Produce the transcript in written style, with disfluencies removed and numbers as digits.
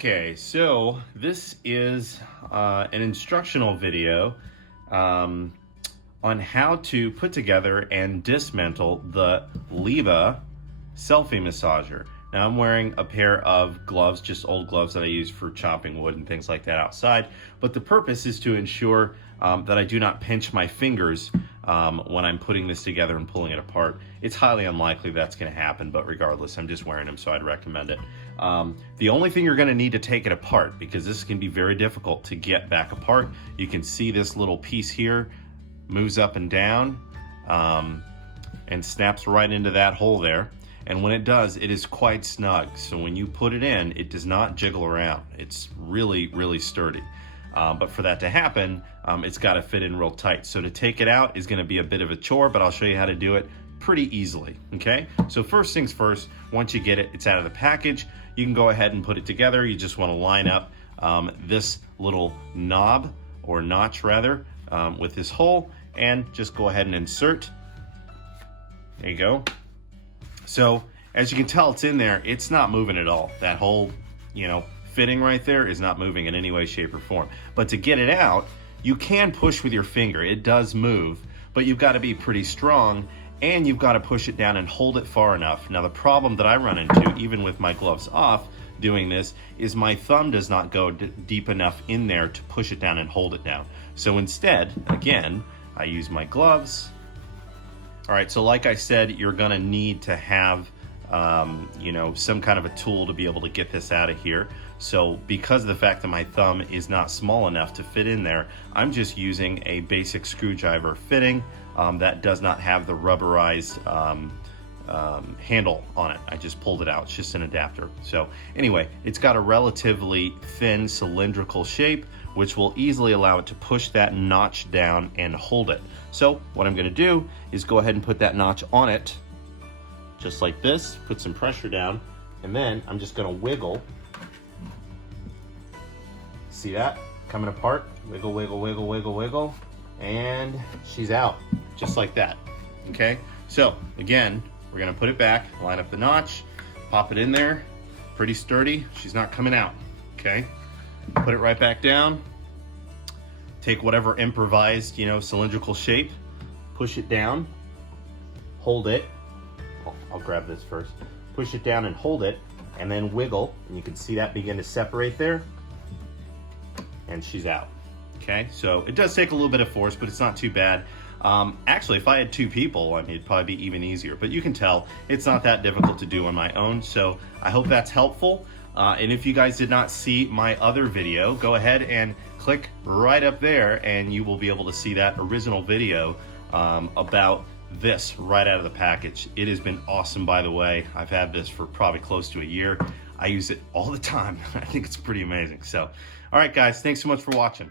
Okay, so this is an instructional video on how to put together and dismantle the LIBA Selfie massager. Now I'm wearing a pair of gloves, just old gloves that I use for chopping wood and things like that outside, but the purpose is to ensure that I do not pinch my fingers when I'm putting this together and pulling it apart. It's highly unlikely that's going to happen, but regardless, I'm just wearing them, so I'd recommend it. The only thing you're going to need to take it apart, because this can be very difficult to get back apart, you can see this little piece here moves up and down and snaps right into that hole there. And when it does, it is quite snug. So when you put it in, it does not jiggle around. It's really, really sturdy. But for that to happen, it's got to fit in real tight. So to take it out is going to be a bit of a chore, but I'll show you how to do it pretty easily, okay? So first things first, once you get it, it's out of the package, you can go ahead and put it together. You just want to line up this little knob, or notch rather, with this hole, and just go ahead and insert. There you go. So as you can tell, it's in there. It's not moving at all. That whole, fitting right there is not moving in any way, shape, or form. But to get it out, you can push with your finger. It does move, but you've got to be pretty strong, and you've got to push it down and hold it far enough. Now, the problem that I run into, even with my gloves off doing this, is my thumb does not go deep enough in there to push it down and hold it down. So instead, again, I use my gloves. All right, so like I said, you're gonna need to have some kind of a tool to be able to get this out of here. So because of the fact that my thumb is not small enough to fit in there, I'm just using a basic screwdriver fitting that does not have the rubberized handle on it. I just pulled it out. It's just an adapter. So anyway, it's got a relatively thin cylindrical shape, which will easily allow it to push that notch down and hold it. So what I'm gonna do is go ahead and put that notch on it, just like this, put some pressure down, and then I'm just gonna wiggle. See that? Coming apart, wiggle, wiggle, wiggle, wiggle, wiggle, and she's out, just like that, okay? So again, we're gonna put it back, line up the notch, pop it in there, pretty sturdy, she's not coming out, okay? Put it right back down, take whatever improvised, cylindrical shape, push it down, hold it. I'll grab this first. Push it down and hold it, and then wiggle, and you can see that begin to separate there, and she's out, okay? So it does take a little bit of force, but it's not too bad. Actually, if I had two people, it'd probably be even easier, but you can tell it's not that difficult to do on my own, so I hope that's helpful. And if you guys did not see my other video, go ahead and click right up there, and you will be able to see that original video about this right out of the package. It has been awesome, by the way. I've had this for probably close to a year. I use it all the time. I think it's pretty amazing. So, all right, guys, thanks so much for watching.